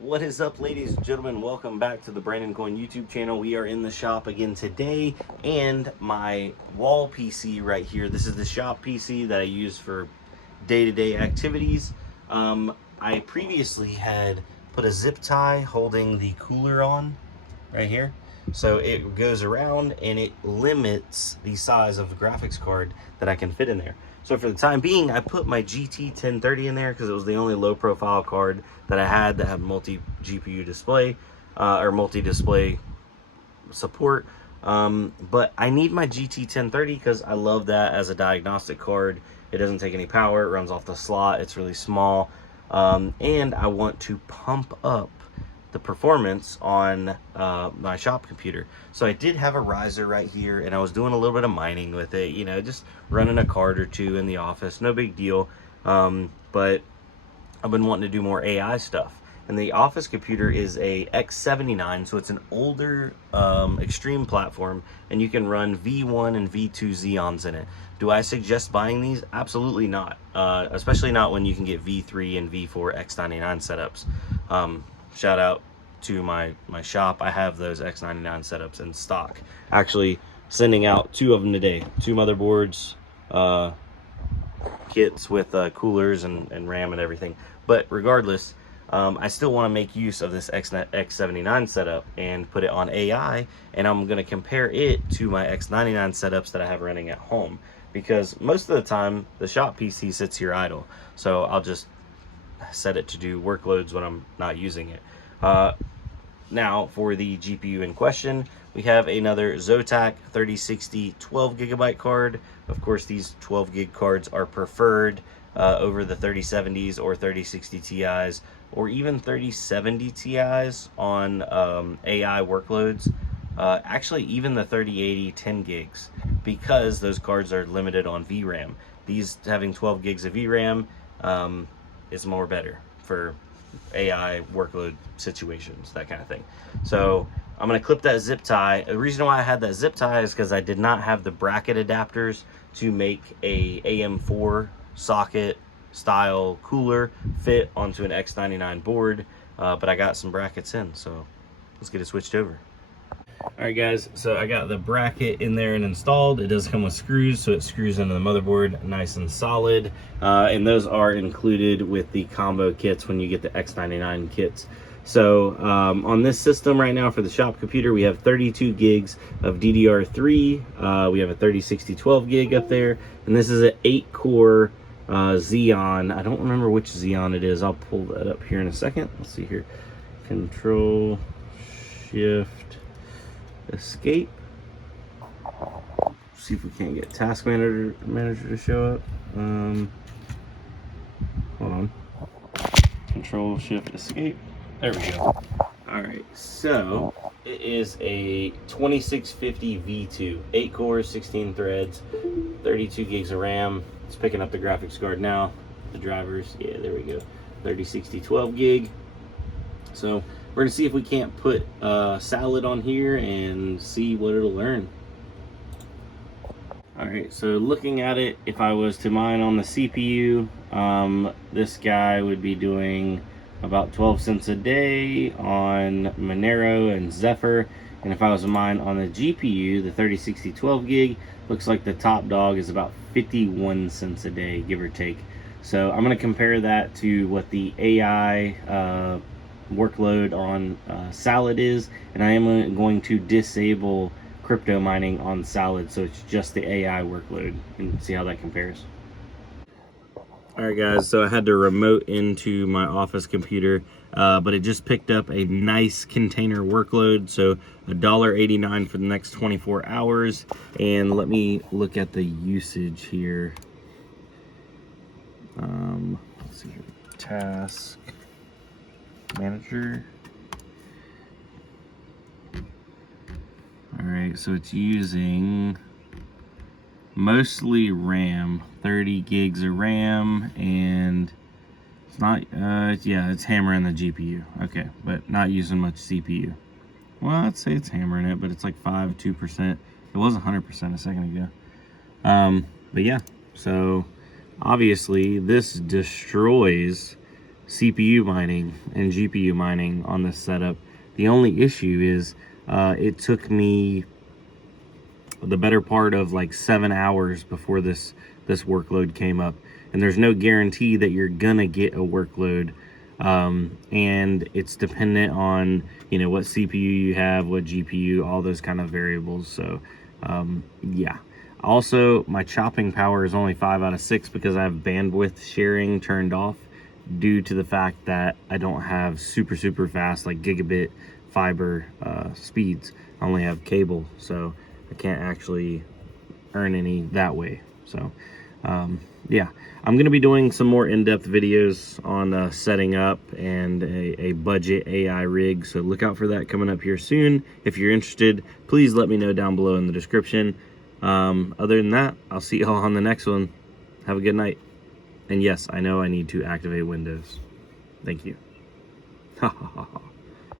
What is up, ladies and gentlemen? Welcome back to the Brandon Coin YouTube channel. We are in the shop again today, and my wall PC right here, this is the shop PC that I use for day-to-day activities. I previously had put a zip tie holding the cooler on right here, so it goes around and it limits the size of the graphics card that I can fit in there. So for the time being, I put my GT 1030 in there because it was the only low profile card that I had that had multi GPU display or multi display support. But I need my GT 1030 because I love that as a diagnostic card. It doesn't take any power, it runs off the slot, it's really small, and I want to pump up the performance on my shop computer. So I did have a riser right here, and I was doing a little bit of mining with it, you know, just running a card or two in the office, no big deal. But I've been wanting to do more AI stuff. And the office computer is a X79, so it's an older extreme platform, and you can run V1 and V2 Xeons in it. Do I suggest buying these? Absolutely not, especially not when you can get V3 and V4 X99 setups. Shout out to my shop. I have those X99 setups in stock. Actually, sending out 2 of them today. 2 motherboards, kits with coolers and RAM and everything. But regardless, I still want to make use of this X79 setup and put it on AI, and I'm going to compare it to my X99 setups that I have running at home, because most of the time the shop PC sits here idle, so I'll just set it to do workloads when I'm not using it. Now for the GPU in question, we have another Zotac 3060 12 gigabyte card. Of course, these 12 gig cards are preferred over the 3070s or 3060 Ti's or even 3070 Ti's on AI workloads. Actually, even the 3080 10 gigs, because those cards are limited on VRAM. These having 12 gigs of VRAM is more better for AI workload situations, that kind of thing. So I'm going to clip that zip tie. The reason why I had that zip tie is because I did not have the bracket adapters to make a AM4 socket style cooler fit onto an X99 board, but I got some brackets in, so let's get it switched over. Alright guys, so I got the bracket in there and installed. It does come with screws, so it screws into the motherboard nice and solid, and those are included with the combo kits when you get the X99 kits. So on this system right now for the shop computer, we have 32 gigs of DDR3, we have a 3060 12 gig up there, and this is an 8-core Xeon. I don't remember which Xeon it is. I'll pull that up here in a second. Let's see here. Control Shift Escape. See if we can't get Task Manager to show up. Hold on. Control Shift Escape. There we go. All right, so it is a 2650 V2, 8 cores, 16 threads, 32 gigs of RAM. It's picking up the graphics card now. The drivers, yeah, there we go. 3060 12 gig. So we're gonna see if we can't put Salad on here and see what it'll learn. All right, so looking at it, if I was to mine on the CPU, this guy would be doing about 12 cents a day on Monero and Zephyr. And if I was to mine on the GPU, the 3060 12 gig, looks like the top dog is about 51 cents a day, give or take. So I'm gonna compare that to what the AI workload on Salad is, and I am going to disable crypto mining on Salad, so it's just the AI workload, and see how that compares. Alright guys, so I had to remote into my office computer, but it just picked up a nice container workload, so $1.89 for the next 24 hours. And let me look at the usage here. Let's see here. Task Manager. Alright, so it's using mostly RAM, 30 gigs of RAM, and it's not, yeah, it's hammering the GPU. Okay, but not using much CPU. Well, I'd say it's hammering it, but it's like 2%. It was 100% a second ago. But yeah, so obviously this destroys CPU mining and GPU mining on this setup. The only issue is it took me the better part of like 7 hours before this workload came up, and there's no guarantee that you're gonna get a workload, and it's dependent on, you know, what CPU you have, what GPU, all those kind of variables. So yeah. Also, my chopping power is only 5 out of 6 because I have bandwidth sharing turned off, due to the fact that I don't have super fast like gigabit fiber speeds. I only have cable, so I can't actually earn any that way. So yeah, I'm gonna be doing some more in-depth videos on setting up and a budget AI rig, so look out for that coming up here soon. If you're interested, please let me know down below in the description. Other than that, I'll see y'all on the next one. Have a good night. And yes, I know I need to activate Windows. Thank you. Ha ha ha ha.